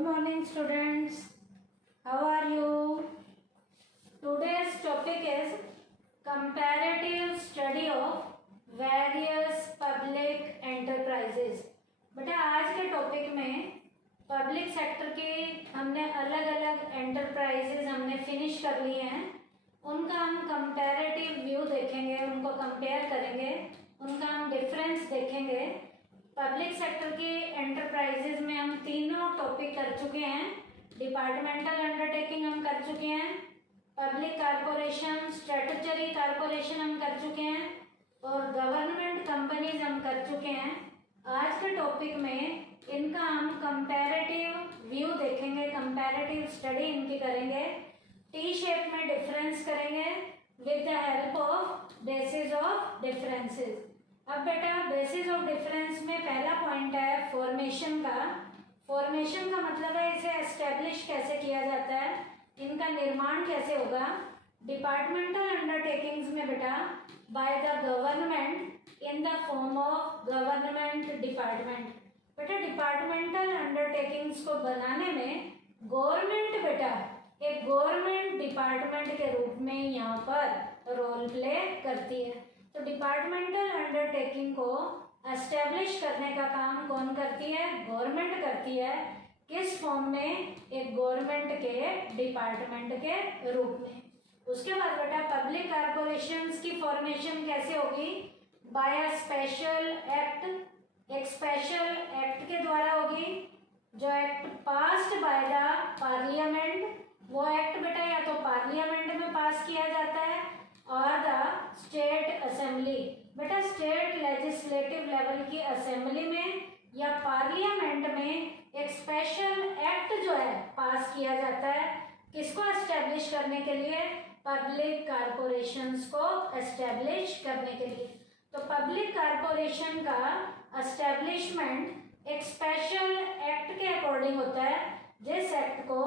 Good morning students. How are you? Today's topic is comparative study of various public enterprises. बेटा आज के topic में public sector के हमने अलग अलग एंटरप्राइजेज हमने फिनिश कर लिए हैं, उनका हम कंपैरेटिव व्यू देखेंगे, उनको कंपेयर करेंगे, उनका हम डिफरेंस देखेंगे। पब्लिक सेक्टर के एंटरप्राइजेज में हम तीनों टॉपिक कर चुके हैं। डिपार्टमेंटल अंडरटेकिंग हम कर चुके हैं, पब्लिक कारपोरेशन, स्टैट्यूटरी कारपोरेशन हम कर चुके हैं और गवर्नमेंट कंपनीज हम कर चुके हैं। आज के टॉपिक में इनका हम कंपैरेटिव व्यू देखेंगे, कंपैरेटिव स्टडी इनकी करेंगे, टी शेप में डिफरेंस करेंगे with the help of basis of differences. अब बेटा बेसिस ऑफ डिफरेंस में पहला पॉइंट है फॉर्मेशन का। फॉर्मेशन का मतलब है इसे एस्टेब्लिश कैसे किया जाता है, इनका निर्माण कैसे होगा। डिपार्टमेंटल अंडरटेकिंग्स में बेटा by the government in the form of government department. बेटा डिपार्टमेंटल अंडरटेकिंग्स को बनाने में गवर्नमेंट बेटा एक गवर्नमेंट डिपार्टमेंट के रूप में यहाँ पर रोल प्ले करती है। तो डिपार्टमेंटल अंडरटेकिंग को एस्टेब्लिश करने का काम कौन करती है? गवर्नमेंट करती है। किस फॉर्म में? एक गवर्नमेंट के डिपार्टमेंट के रूप में। उसके बाद बेटा पब्लिक कारपोरेशंस की फॉर्मेशन कैसे होगी? बाय अ स्पेशल एक्ट, एक स्पेशल एक्ट के द्वारा होगी, जो act passed by the parliament. वो एक्ट बेटा या तो पार्लियामेंट में पास किया जाता है और द स्टेट असेंबली, बेटा स्टेट लेजिस्लेटिव लेवल की असेंबली में या पार्लियामेंट में एक स्पेशल एक्ट जो है पास किया जाता है। किसको एस्टेब्लिश करने के लिए? पब्लिक कारपोरेशंस को एस्टेब्लिश करने के लिए। तो पब्लिक कारपोरेशन का एस्टेब्लिशमेंट एक स्पेशल एक्ट के अकॉर्डिंग होता है, जिस एक्ट को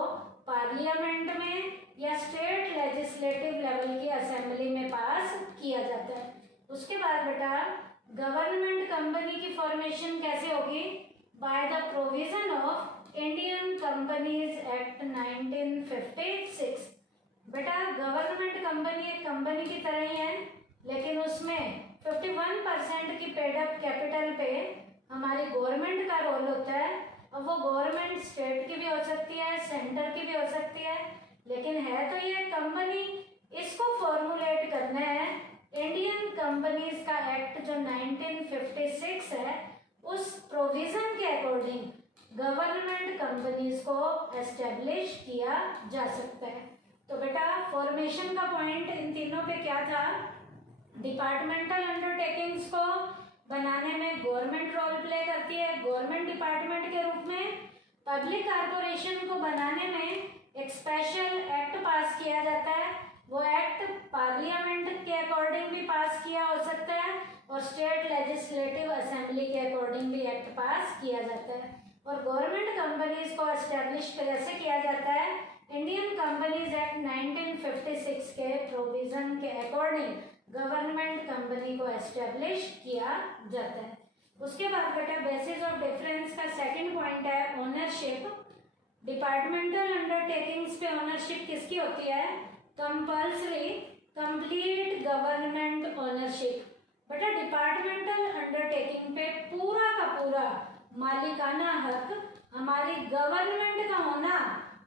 पार्लियामेंट में या स्टेट लेजिस्लेटिव लेवल की असेंबली में पास किया जाता है। उसके बाद बेटा गवर्नमेंट कंपनी की फॉर्मेशन कैसे होगी? By the provision of Indian companies act 1956। बेटा गवर्नमेंट कंपनी एक कंपनी की तरह ही है, लेकिन उसमें 51% की पेड अप कैपिटल पे हमारी गवर्नमेंट का रोल होता है। अब वो गवर्नमेंट स्टेट की भी हो सकती है, सेंटर की भी हो सकती है, लेकिन है तो ये कंपनी। इसको फॉर्मुलेट करना है इंडियन कंपनीज का एक्ट जो 1956 है, उस प्रोविजन के अकॉर्डिंग गवर्नमेंट कंपनीज को एस्टेब्लिश किया जा सकता है। तो बेटा फॉर्मेशन का पॉइंट इन तीनों पे क्या था? डिपार्टमेंटल अंडरटेकिंग्स को बनाने में गवर्नमेंट रोल प्ले करती है गवर्नमेंट डिपार्टमेंट के रूप में। पब्लिक कारपोरेशन को बनाने में एक स्पेशल एक्ट पास किया जाता है, वो एक्ट पार्लियामेंट के अकॉर्डिंग भी पास किया हो सकता है और स्टेट लेजिस्लेटिव असेंबली के अकॉर्डिंग भी एक्ट पास किया जाता है। और गवर्नमेंट कंपनीज को एस्टेब्लिश कैसे किया जाता है? इंडियन कंपनीज एक्ट 1956 के प्रोविजन के अकॉर्डिंग गवर्नमेंट कंपनी को एस्टेब्लिश किया जाता है। उसके बाद बेटा बेसिस ऑफ डिफरेंस का सेकंड पॉइंट है ओनरशिप। डिपार्टमेंटल अंडरटेकिंग्स पे ओनरशिप किसकी होती है? Compulsory complete government ownership. बेटा डिपार्टमेंटल अंडरटेकिंग पे पूरा का पूरा मालिकाना हक हमारी गवर्नमेंट का होना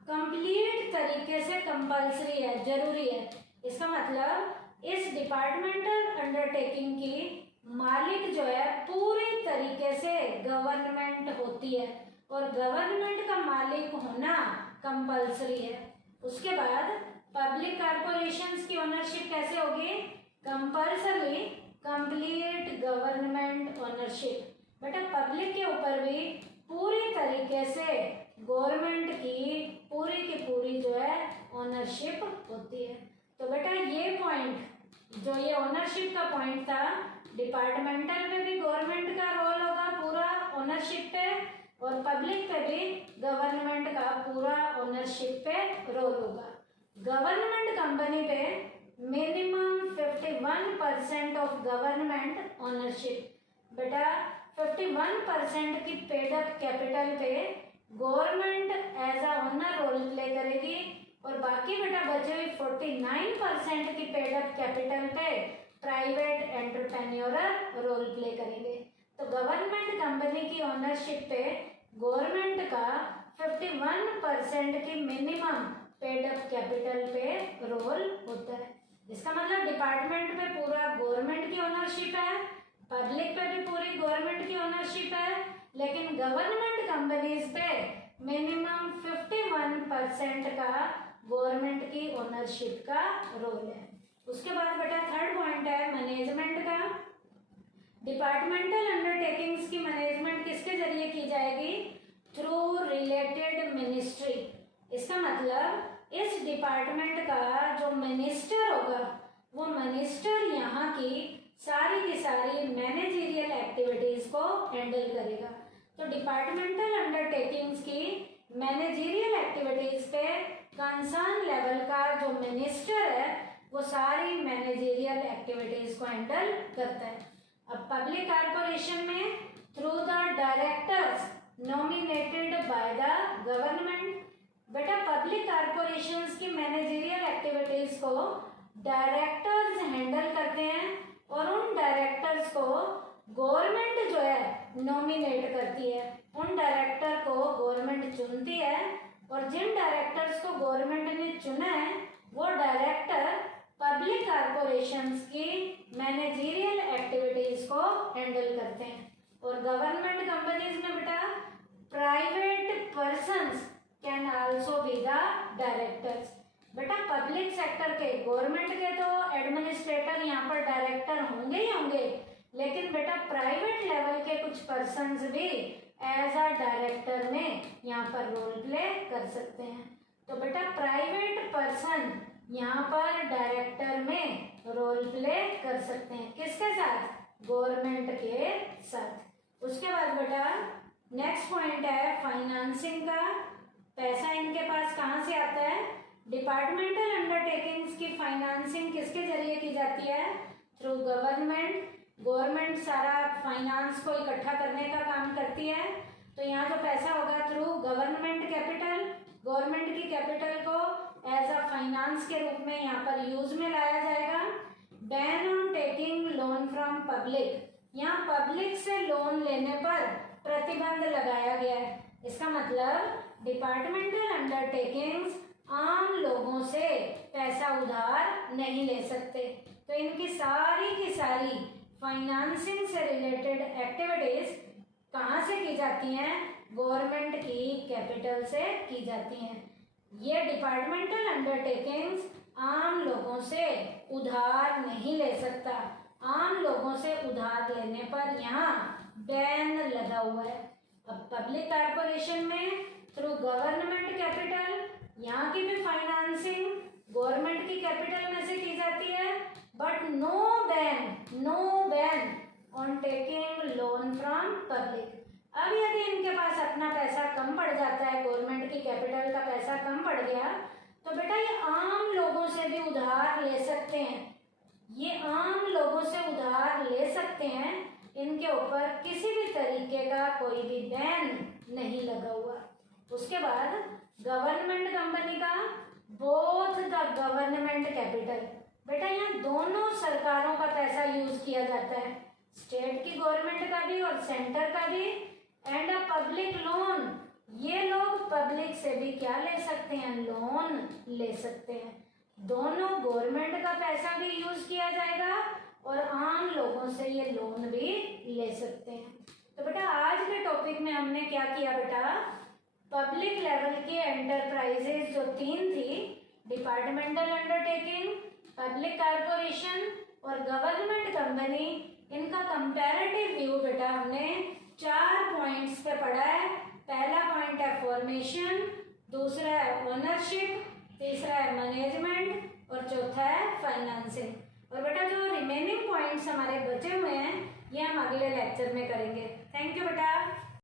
कंप्लीट तरीके से कंपल्सरी है, जरूरी है। इसका मतलब इस डिपार्टमेंटल अंडरटेकिंग की मालिक जो है पूरी तरीके से गवर्नमेंट होती है और गवर्नमेंट का मालिक होना कंपल्सरी है। उसके बाद पब्लिक कारपोरेशंस की ओनरशिप कैसे होगी? Compulsory complete government ownership. बेटा पब्लिक के ऊपर भी पूरी तरीके से गवर्नमेंट की पूरी जो है ओनरशिप होती है। तो बेटा ये पॉइंट जो ये ओनरशिप का पॉइंट था, डिपार्टमेंटल में भी गवर्नमेंट का रोल होगा पूरा ओनरशिप पे और पब्लिक पे भी गवर्नमेंट का पूरा ओनरशिप पे रोल होगा। गवर्नमेंट कंपनी पे मिनिमम 51% ऑफ गवर्नमेंट ओनरशिप। बेटा 51% की पेड अप कैपिटल पे गवर्नमेंट रोल प्ले करेगी और बाकी बेटा बचे हुई 49% की पेड अप कैपिटल पे प्राइवेट एंटरप्रेन्योर रोल प्ले करेंगे। तो गवर्नमेंट कंपनी की ओनरशिप पे गवर्नमेंट का 51% की मिनिमम पेड अप कैपिटल पे रोल होता है। इसका मतलब डिपार्टमेंट पे पूरा गवर्नमेंट की ओनरशिप है, पब्लिक पे भी पूरी गवर्नमेंट की ओनरशिप है, लेकिन गवर्नमेंट कंपनीज पे मिनिमम 51% का गवर्नमेंट की ओनरशिप का रोल है। उसके बाद बेटा थर्ड पॉइंट है मैनेजमेंट का। डिपार्टमेंटल अंडरटेकिंग्स की मैनेजमेंट किसके जरिए की जाएगी? Through related ministry. इसका मतलब इस डिपार्टमेंट का जो मिनिस्टर होगा वो मिनिस्टर यहाँ की सारी मैनेजरियल एक्टिविटीज को हैंडल करेगा। तो डिपार्टमेंटल अंडरटेकिंग्स की मैनेजरियल एक्टिविटीज पे कंसर्न लेवल का जो मिनिस्टर है वो सारी मैनेजरियल एक्टिविटीज को हैंडल करता है। अब पब्लिक कॉर्पोरेशन में through the directors nominated by the government. बेटा पब्लिक कॉर्पोरेशंस की मैनेजरियल एक्टिविटीज को डायरेक्टर्स हैंडल करते हैं और उन डायरेक्टर्स को गवर्नमेंट जो है नॉमिनेट करती है। उन डायरेक्टर को गवर्नमेंट चुनती है और जिन डायरेक्टर्स को गवर्नमेंट ने चुना है वो डायरेक्टर पब्लिक कॉर्पोरेशंस की मैनेजरियल एक्टिविटीज को हैंडल करते हैं। और गवर्नमेंट कंपनीज में बेटा private persons can also be the directors. बेटा पब्लिक सेक्टर के गवर्नमेंट के तो एडमिनिस्ट्रेटर यहाँ पर डायरेक्टर होंगे ही होंगे, लेकिन बेटा प्राइवेट लेवल के कुछ पर्सन्स भी एज अ डायरेक्टर में यहाँ पर रोल प्ले कर सकते हैं। तो बेटा प्राइवेट पर्सन यहाँ पर डायरेक्टर में रोल प्ले कर सकते हैं। किसके साथ? गवर्नमेंट के साथ। उसके बाद बेटा नेक्स्ट पॉइंट है फाइनेंसिंग का। पैसा इनके पास कहाँ से आता है? डिपार्टमेंटल अंडरटेकिंग्स की फाइनेंसिंग किसके जरिए की जाती है? Through government. गवर्नमेंट सारा फाइनेंस को इकट्ठा करने का काम करती है। तो यहाँ जो पैसा होगा थ्रू गवर्नमेंट कैपिटल, गवर्नमेंट की कैपिटल को एज अ फाइनेंस के रूप में यहाँ पर यूज में लाया जाएगा। Ban on taking loan from public. यहाँ पब्लिक से लोन लेने पर प्रतिबंध लगाया गया है। इसका मतलब डिपार्टमेंटल अंडरटेकिंग्स आम लोगों से पैसा उधार नहीं ले सकते। तो इनकी सारी की सारी फाइनेंसिंग से रिलेटेड एक्टिविटीज कहाँ से की जाती हैं? गवर्नमेंट की कैपिटल से की जाती हैं। ये डिपार्टमेंटल अंडरटेकिंग्स आम लोगों से उधार नहीं ले सकता। आम लोगों से उधार लेने पर यहाँ बैन लगा हुआ है। अब पब्लिक कॉर्पोरेशन में थ्रू गवर्नमेंट कैपिटल यहाँ की भी फाइनेंसिंग गवर्नमेंट की कैपिटल में से की जाती है, but no ban on taking loan from public. अब यदि इनके पास अपना पैसा कम पड़ जाता है, गवर्नमेंट की कैपिटल का पैसा कम पड़ गया, तो बेटा ये आम लोगों से भी उधार ले सकते हैं। ये आम लोगों से उधार ले सकते हैं। इनके ऊपर किसी भी तरीके का कोई भी बैन नहीं लगा हुआ। उसके बाद गवर्नमेंट कंपनी का बोथ द गवर्नमेंट कैपिटल। बेटा यहाँ दोनों सरकारों का पैसा यूज किया जाता है, स्टेट की गवर्नमेंट का भी और सेंटर का भी। एंड अ पब्लिक लोन, ये लोग पब्लिक से भी क्या ले सकते हैं? लोन ले सकते हैं। दोनों गवर्नमेंट का पैसा भी यूज किया जाएगा और आम लोगों से ये लोन भी ले सकते हैं। तो बेटा आज के टॉपिक में हमने क्या किया बेटा? पब्लिक लेवल की एंटरप्राइजेज जो 3 थी, डिपार्टमेंटल अंडरटेकिंग, पब्लिक कॉर्पोरेशन और गवर्नमेंट कंपनी, इनका कंपैरेटिव व्यू बेटा हमने 4 पॉइंट्स पे पढ़ा है। पहला पॉइंट है फॉर्मेशन, दूसरा है ओनरशिप, तीसरा है मैनेजमेंट और चौथा है फाइनेंसिंग। और बेटा जो रिमेनिंग पॉइंट्स हमारे बचे हुए हैं ये हम अगले लेक्चर में करेंगे। थैंक यू बेटा।